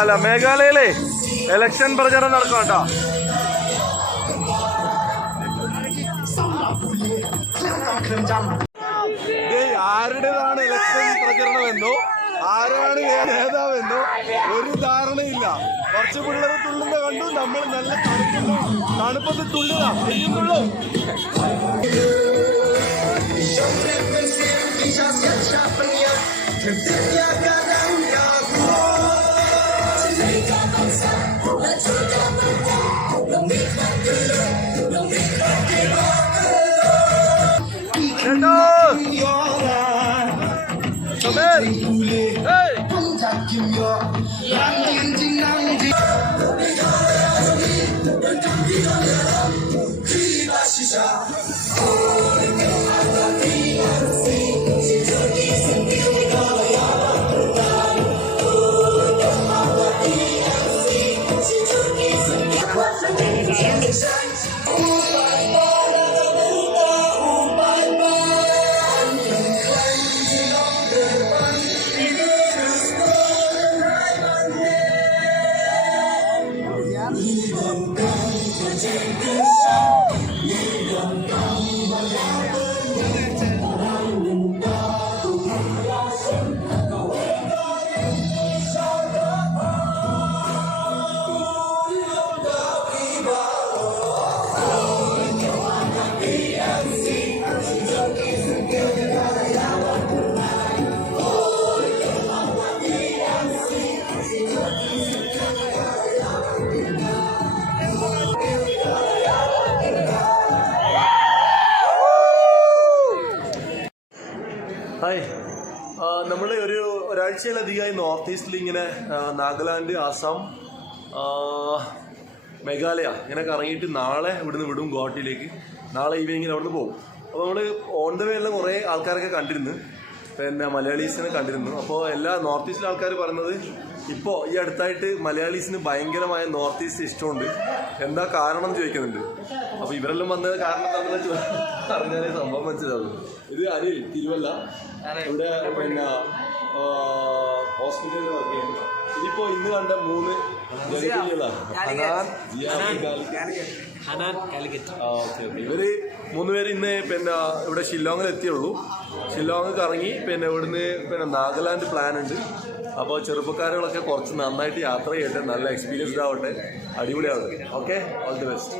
അല്ല, മേഘാലയയിലെ ഇലക്ഷൻ പ്രചരണം നടക്കും കേട്ടോ. ആരുടേതാണ് ഇലക്ഷൻ പ്രചരണമെന്നോ ആരാണ് നേതാവെന്നോ ഒരു ധാരണയില്ല. കുറച്ച് പിള്ളേർ തുള്ളുന്ന കണ്ടു, നമ്മൾ നല്ല തണുപ്പത്ത് തുള്ളുക ചെയ്യുന്നുള്ളൂ. ഹായ്, നമ്മൾ ഒരാഴ്ചയിലധികമായി നോർത്ത് ഈസ്റ്റിൽ ഇങ്ങനെ നാഗാലാൻഡ്, ആസാം, മേഘാലയ ഇങ്ങനെ കറങ്ങിയിട്ട് നാളെ ഇവിടുന്ന് വിടും ഗുവാഹട്ടിയിലേക്ക്. നാളെ ഈവനിങ്ങിന് അവിടുന്ന് പോകും. അപ്പോൾ നമ്മൾ ഓൺ ദ വേ എല്ലാം കുറേ ആൾക്കാരൊക്കെ കണ്ടിരുന്നു, പിന്നെ മലയാളീസിനെ കണ്ടിരുന്നു. അപ്പോൾ എല്ലാ നോർത്ത് ഈസ്റ്റിലെ ആൾക്കാർ പറയുന്നത് ഇപ്പോൾ ഈ അടുത്തായിട്ട് മലയാളീസിന് ഭയങ്കരമായ നോർത്ത് ഈസ്റ്റ് ഇഷ്ടമുണ്ട്. എന്താ കാരണം എന്ന് ചോദിക്കുന്നുണ്ട്. അപ്പോൾ ഇവരെല്ലാം വന്നത് കാരണം എന്താണെന്ന് അറിഞ്ഞാലേ സംഭവം മനസ്സിലാവും. ഇത് അനിൽ തിരുവല്ല, ഇവിടെ പിന്നെ ഹോസ്പിറ്റലിൽ വർക്ക് ചെയ്യുന്നു. ഇതിപ്പോൾ ഇന്ന് കണ്ട 3 ഇവര് 3 പേര് ഇന്ന് പിന്നെ ഇവിടെ ഷില്ലോങ്ങിൽ എത്തിയുള്ളൂ. ഷില്ലോങ് കറങ്ങി പിന്നെ ഇവിടുന്ന് പിന്നെ നാഗാലാൻഡ് പ്ലാൻ ഉണ്ട്. അപ്പോൾ ചെറുപ്പക്കാരുകളൊക്കെ കുറച്ച് നന്നായിട്ട് യാത്ര ചെയ്യട്ടെ, നല്ല എക്സ്പീരിയൻസ്ഡ് ആവട്ടെ, അടിപൊളിയാവട്ടെ. Okay, all the best.